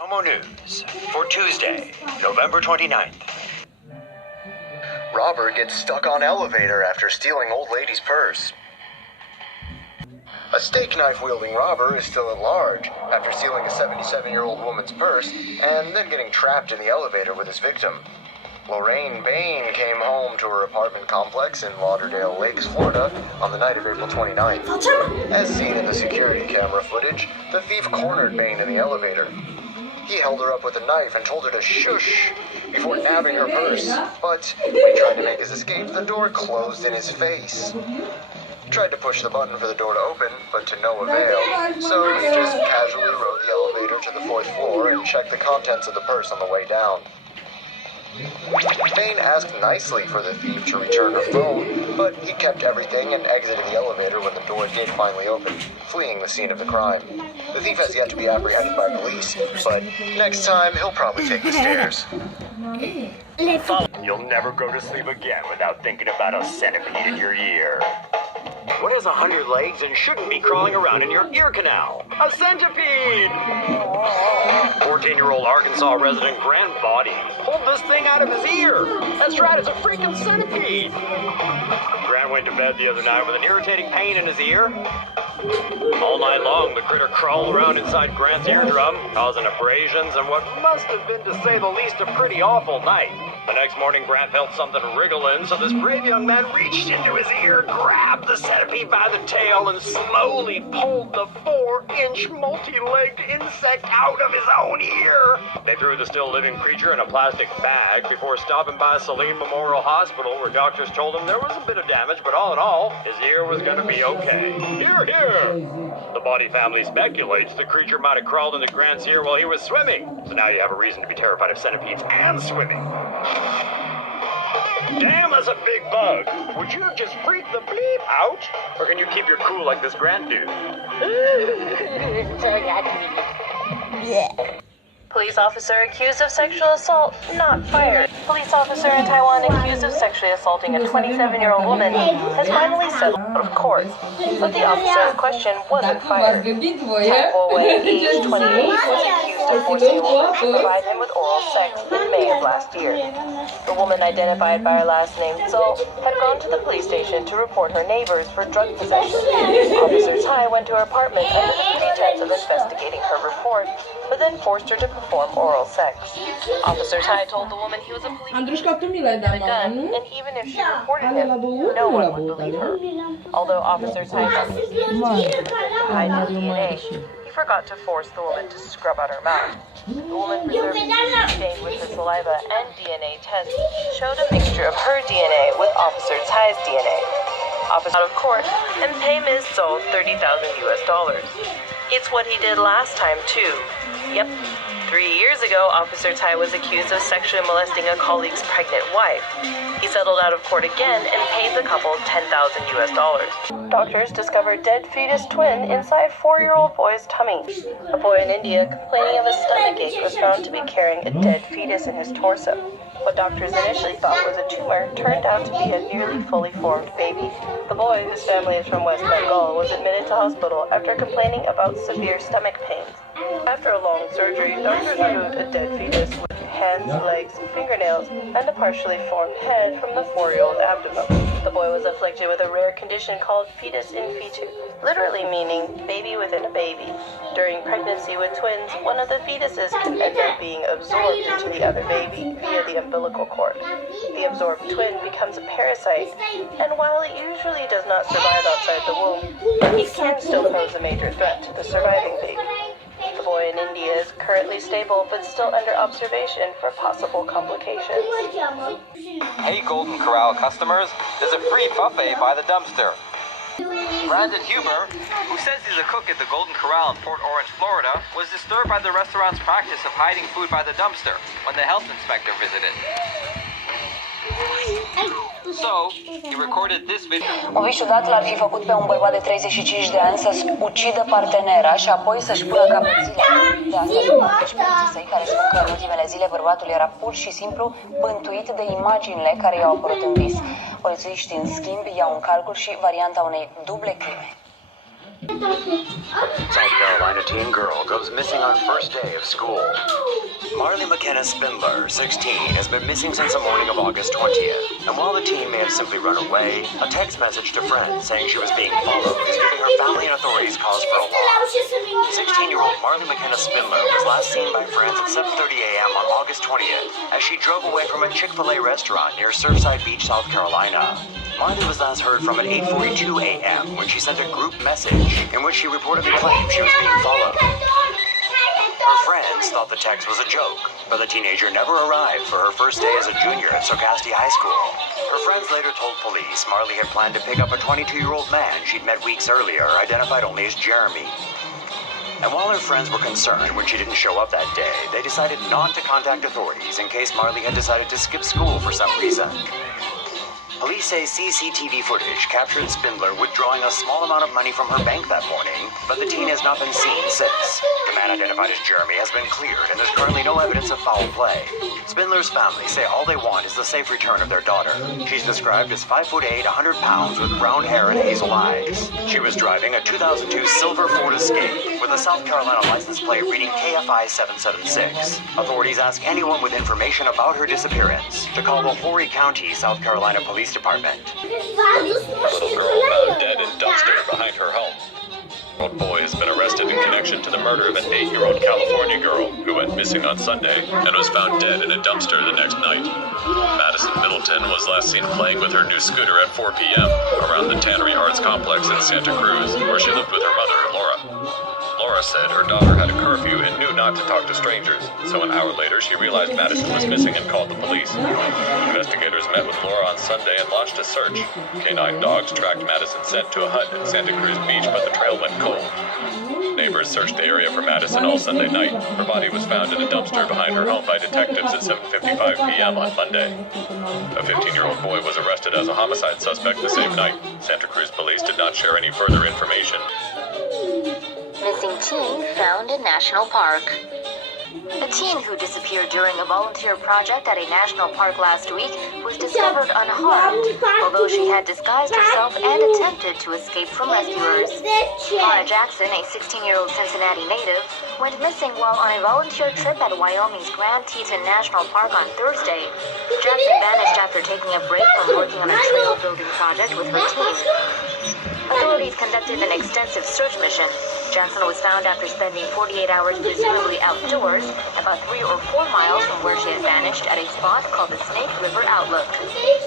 Tomo News for Tuesday, November 29th. Robber gets stuck on elevator after stealing old lady's purse. A steak knife-wielding robber is still at large after stealing a 77-year-old woman's purse and then getting trapped in the elevator with his victim. Lorraine Bain came home to her apartment complex in Lauderdale Lakes, Florida, on the night of April 29th. As seen in the security camera footage, the thief cornered Bain in the elevator. He held her up with a knife and told her to shush before nabbing her purse, but when he tried to make his escape, the door closed in his face. He tried to push the button for the door to open, but to no avail, so he just casually rode the elevator to the 4th floor and checked the contents of the purse on the way down. Bain asked nicely for the thief to return her phone, but he kept everything and exited the elevator when the door did finally open, fleeing the scene of the crime. The thief has yet to be apprehended by police, but next time he'll probably take the stairs. You'll never go to sleep again without thinking about a centipede in your ear. What has 100 legs and shouldn't be crawling around in your ear canal? A centipede! 14-year-old Arkansas resident Grant Body pulled this thing out of his ear. That's right, it's a freaking centipede. Grant went to bed the other night with an irritating pain in his ear. All night long, the critter crawled around inside Grant's eardrum, causing abrasions and what must have been, to say the least, a pretty awful night. The next morning, Grant felt something wriggling, so this brave young man reached into his ear, grabbed the centipede by the tail, and slowly pulled the 4-inch multi-legged insect out of his own ear. They threw the still living creature in a plastic bag before stopping by Saline Memorial Hospital, where doctors told him there was a bit of damage, but all in all, his ear was going to be okay. Hear, hear! The Body family speculates the creature might have crawled into Grant's ear while he was swimming, so now you have a reason to be terrified of centipedes and swimming. Damn, that's a big bug. Would you just freak the bleep out? Or can you keep your cool like this Grant dude? Police officer accused of sexual assault, not fired. Police officer in Taiwan accused of sexually assaulting a 27-year-old woman has finally settled out of court, but the officer in question wasn't fired. Taiwo Wei, age 28, was accused of forcing a woman to provide him with oral sex in May of last year. The woman, identified by her last name Zhou, had gone to the police station to report her neighbors for drug possession. Officer Tai went to her apartment under the pretense of investigating her report, but then forced her to perform oral sex. Officer Tai told the woman he was a police gun, and even if she reported him, no one would believe her. Although Officer Tai hide her DNA, he forgot to force the woman to scrub out her mouth. The woman preserved the stain with her saliva, and DNA tests showed a mixture of her DNA with Officer Tai's DNA. Officer out of court and pay Ms. Zhou $30,000 US. It's what he did last time too. Yep. 3 years ago, Officer Tai was accused of sexually molesting a colleague's pregnant wife. He settled out of court again and paid the couple $10,000 US. Doctors discovered dead fetus twin inside 4-year-old boy's tummy. A boy in India complaining of a stomachache was found to be carrying a dead fetus in his torso. What doctors initially thought was a tumor turned out to be a nearly fully formed baby. The boy, whose family is from West Bengal, was admitted to hospital after complaining about severe stomach pains. After a long surgery, doctors removed a dead fetus with hands, legs, fingernails, and a partially formed head from the 4-year-old's abdomen. The boy was afflicted with a rare condition called fetus in fetu, literally meaning baby within a baby. During pregnancy with twins, one of the fetuses can end up being absorbed into the other baby via the umbilical cord. The absorbed twin becomes a parasite, and while it usually does not survive outside the womb, it can still pose a major threat to the surviving baby. The boy in India is currently stable but still under observation for possible complications. Hey Golden Corral customers, there's a free buffet by the dumpster. Brandon Huber, who says he's a cook at the Golden Corral in Port Orange, Florida, was disturbed by the restaurant's practice of hiding food by the dumpster when the health inspector visited. So, he recorded this video. Un viciu dat l-ar fi făcut pe un bărbat de 35 de ani să-și ucidă partenera și apoi să-și pună capăt zilei. De asta și părinții săi, care spun că în ultimele zile bărbatul era pur și simplu bântuit de imaginile care i-au apărut în vis. Polițiștii, în schimb, iau în calcul și varianta unei duble crime. South Carolina teen girl goes missing on first day of school. Marley McKenna Spindler, 16, has been missing since the morning of August 20th. And while the teen may have simply run away, a text message to friends saying she was being followed is giving her family and authorities cause for alarm. 16-year-old Marley McKenna Spindler was last seen by friends at 7:30 a.m. on August 20th as she drove away from a Chick-fil-A restaurant near Surfside Beach, South Carolina. Marley was last heard from at 8:42 a.m. when she sent a group message in which she reportedly claimed she was being followed. Her friends thought the text was a joke, but the teenager never arrived for her first day as a junior at Socastee High School. Her friends later told police Marley had planned to pick up a 22-year-old man she'd met weeks earlier, identified only as Jeremy. And while her friends were concerned when she didn't show up that day, they decided not to contact authorities in case Marley had decided to skip school for some reason. Police say CCTV footage captured Spindler withdrawing a small amount of money from her bank that morning, but the teen has not been seen since. The man identified as Jeremy has been cleared, and there's currently no evidence of foul play. Spindler's family say all they want is the safe return of their daughter. She's described as 5'8", 100 pounds, with brown hair and hazel eyes. She was driving a 2002 silver Ford Escape with a South Carolina license plate reading KFI 776. Authorities ask anyone with information about her disappearance to call the Horry County, South Carolina Police Department. A little girl found dead in dumpster behind her home. A boy has been arrested in connection to the murder of an 8-year-old California girl who went missing on Sunday and was found dead in a dumpster the next night. Madison Middleton was last seen playing with her new scooter at 4 p.m. around the Tannery Arts Complex in Santa Cruz, where she lived with her mother, Laura. Laura said her daughter had a curfew and knew not to talk to strangers, so an hour later she realized Madison was missing and called the police. Investigators met with Laura on Sunday and launched a search. K9 dogs tracked Madison's scent to a hut in Santa Cruz Beach, but the trail went cold. Neighbors searched the area for Madison all Sunday night. Her body was found in a dumpster behind her home by detectives at 7:55 p.m. on Monday. A 15-year-old boy was arrested as a homicide suspect the same night. Santa Cruz police did not share any further information. Missing teen found in National Park. A teen who disappeared during a volunteer project at a national park last week was discovered unharmed, although she had disguised herself and attempted to escape from rescuers. Laura Jackson, a 16-year-old Cincinnati native, went missing while on a volunteer trip at Wyoming's Grand Teton National Park on Thursday. Jackson vanished after taking a break from working on a trail building project with her team. Authorities conducted an extensive search mission. Jackson was found after spending 48 hours presumably outdoors, about 3 or 4 miles from where she had vanished at a spot called the Snake River Outlook.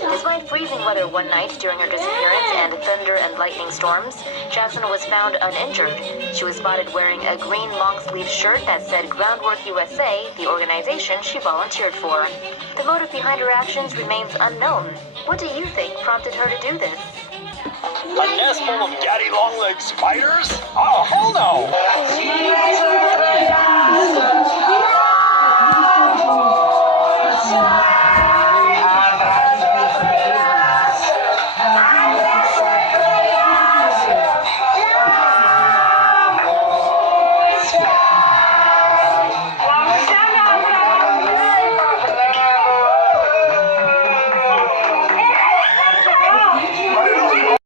Despite freezing weather one night during her disappearance and thunder and lightning storms, Jackson was found uninjured. She was spotted wearing a green long-sleeve shirt that said Groundwork USA, the organization she volunteered for. The motive behind her actions remains unknown. What do you think prompted her to do this? A nest full of daddy long-legged spiders? Oh, hell no!